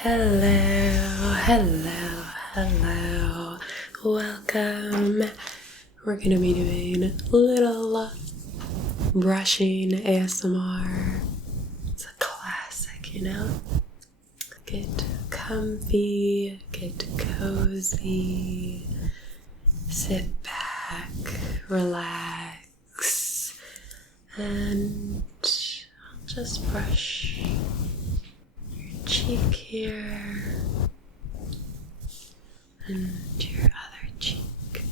Hello, hello, hello. Welcome. We're gonna be doing little brushing ASMR. It's a classic, Get comfy, get cozy, sit back, relax, and I'll just brush cheek here and your other cheek.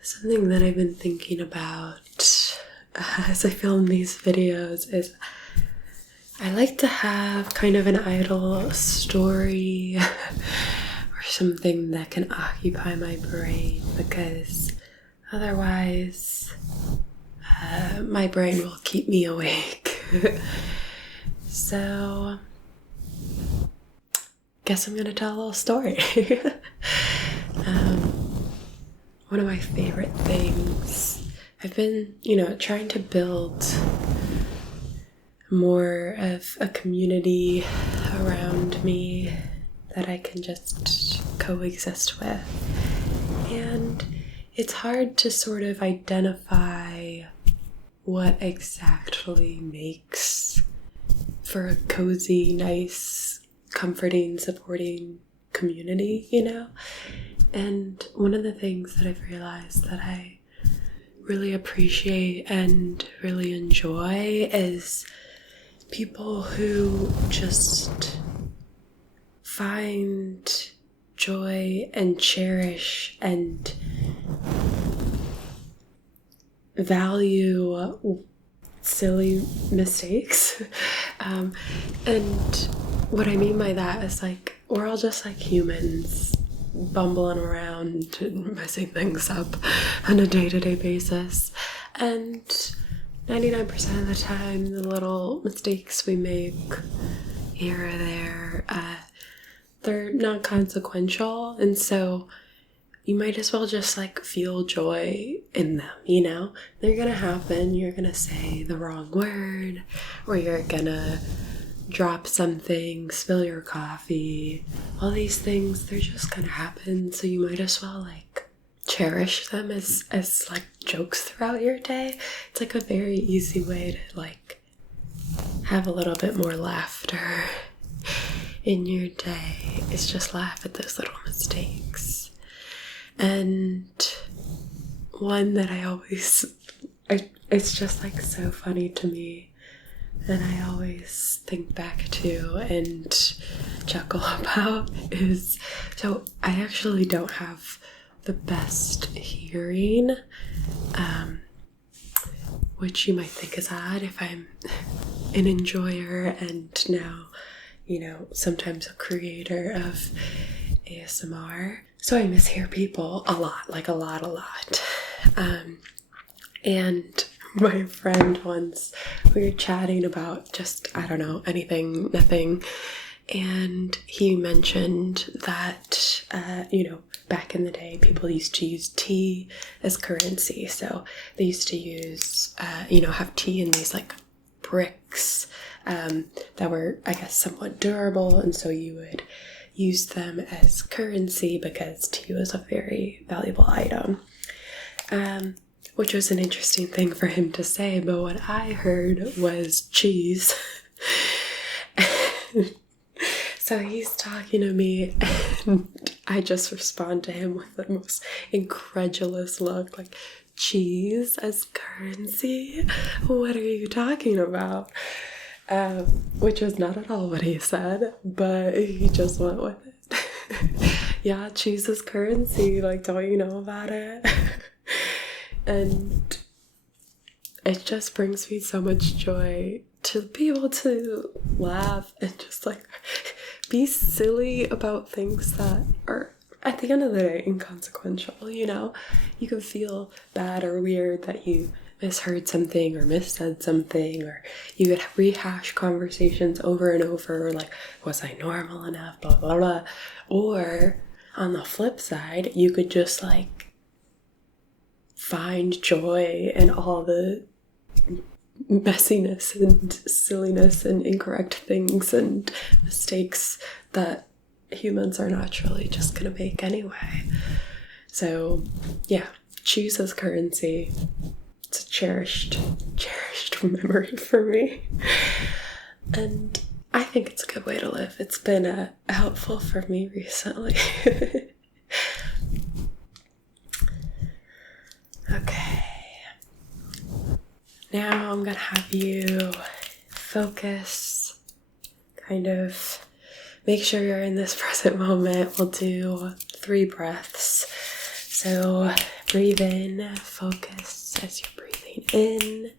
Something that I've been thinking about as I film these videos is I like to have kind of an idle story or something that can occupy my brain, because otherwise my brain will keep me awake. So, guess I'm gonna tell a little story. One of my favorite things, I've been, trying to build more of a community around me that I can just coexist with. And it's hard to sort of identify what exactly makes for a cozy, nice, comforting, supporting community, And one of the things that I've realized that I really appreciate and really enjoy is people who just find joy and cherish and value silly mistakes. And what I mean by that is we're all just like humans bumbling around and messing things up on a day-to-day basis. And 99% of the time, the little mistakes we make here or there, they're not consequential. And so you might as well just feel joy in them, They're gonna happen. You're gonna say the wrong word, or you're gonna drop something, spill your coffee. All these things, they're just gonna happen. So you might as well cherish them as jokes throughout your day. It's a very easy way to have a little bit more laughter in your day. It's just laugh at those little mistakes. And one that it's just so funny to me, and I always think back to and chuckle about is, so I actually don't have the best hearing, which you might think is odd if I'm an enjoyer and now, sometimes a creator of ASMR. So I mishear people a lot. And my friend once, we were chatting about just, anything, nothing. And he mentioned that, back in the day, people used to use tea as currency. So they used to use, have tea in these bricks that were, I guess, somewhat durable. And so you would use them as currency because tea was a very valuable item, which was an interesting thing for him to say. But what I heard was cheese. So he's talking to me and I just respond to him with the most incredulous look, cheese as currency? What are you talking about? Which was not at all what he said, but he just went with it. Yeah, cheese is currency, don't you know about it? And it just brings me so much joy to be able to laugh and just be silly about things that are, at the end of the day, inconsequential, You can feel bad or weird that you misheard something or missaid something, or you could rehash conversations over and over, was I normal enough, blah, blah, blah. Or, on the flip side, you could just, find joy in all the messiness and silliness and incorrect things and mistakes that humans are naturally just going to make anyway. So yeah, choose as currency. It's a cherished memory for me. And I think it's a good way to live. It's been helpful for me recently. Okay. Now I'm going to have you focus, kind of make sure you're in this present moment. We'll do 3 breaths. So breathe in, focus as you're breathing in,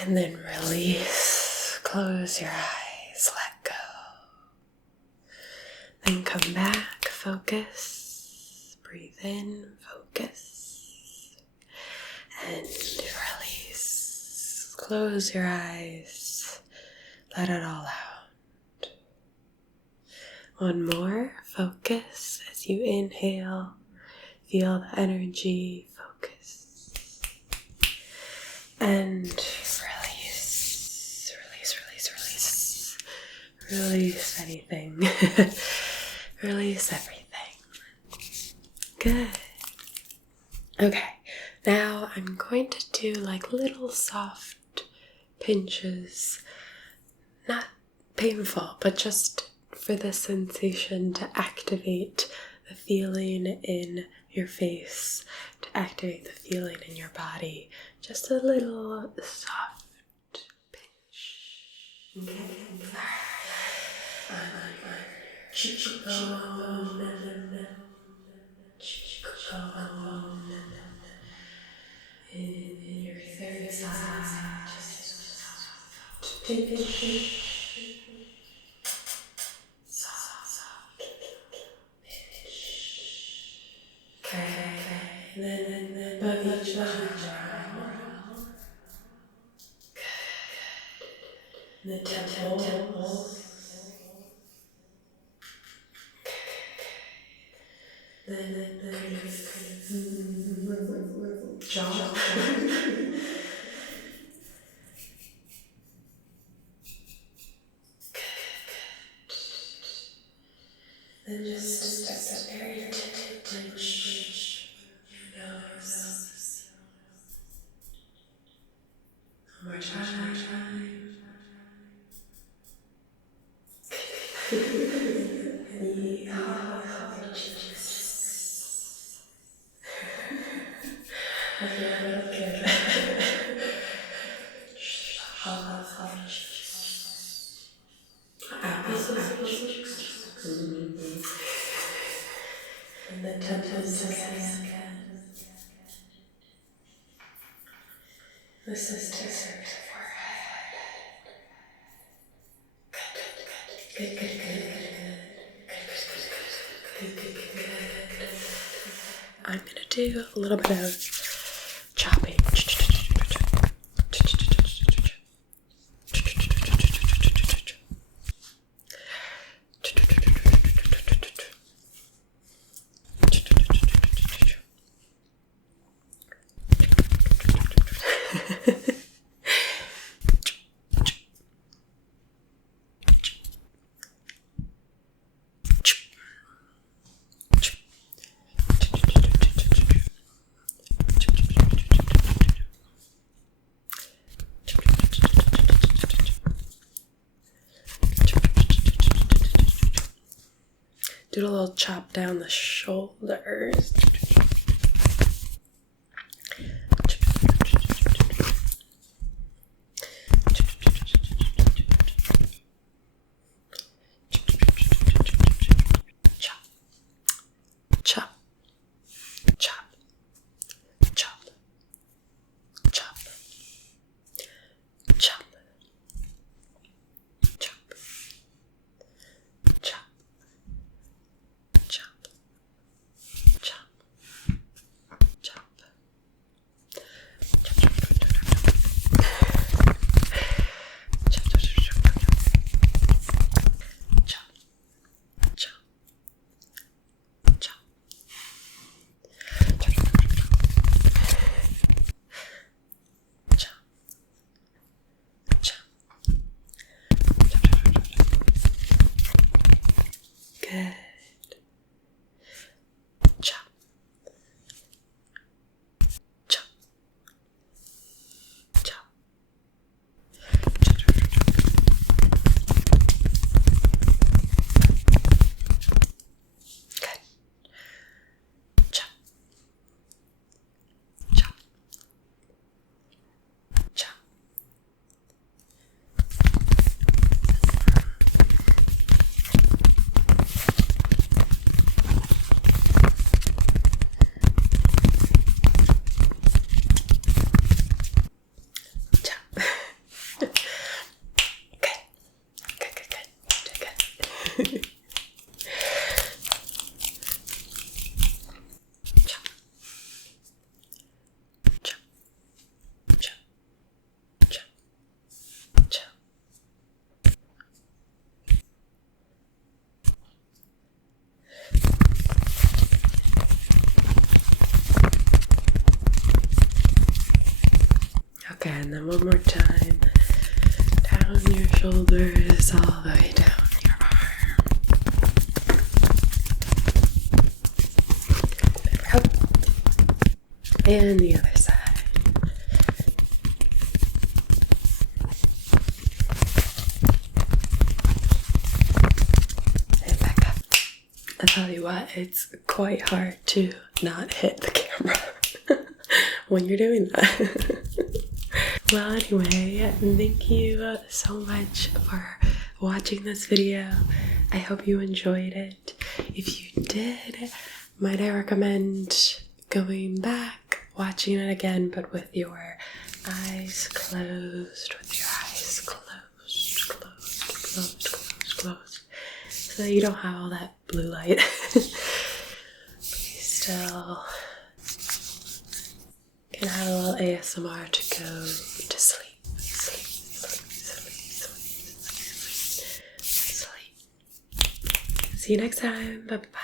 and then release. Close your eyes, let go. Then come back, focus, breathe in, focus, and release. Close your eyes, let it all out. One more, focus as you inhale, feel the energy, focus, and release anything. Release everything. Good. Okay, now I'm going to do like little soft pinches. Not painful, but just for the sensation to activate the feeling in your face, to activate the feeling in your body. Just a little soft pinch. In your third eye, just pinch. Soft pinch. Okay, then above each eyebrow. The temples. Then jaw. Then just a very tip pinch your nose. One more time. The hollow of your cheeks. I feel a little good. Hollow of your cheeks. Apples of your cheeks. And the temples again. The sister forehead. Good. I'm gonna do a little bit of chopping. Do a little chop down the shoulders. Chop, chop, chop, chop, chop, chop, chop, chop, chop, chop, one more time. Down your shoulders, all the way down your arm. And the other side. And back up. I tell you what, it's quite hard to not hit the camera when you're doing that. Well, anyway, thank you so much for watching this video. I hope you enjoyed it. If you did, might I recommend going back, watching it again, but with your eyes closed, closed, so that you don't have all that blue light. Still can have a little ASMR to go to sleep. Sleep. See you next time. Bye bye.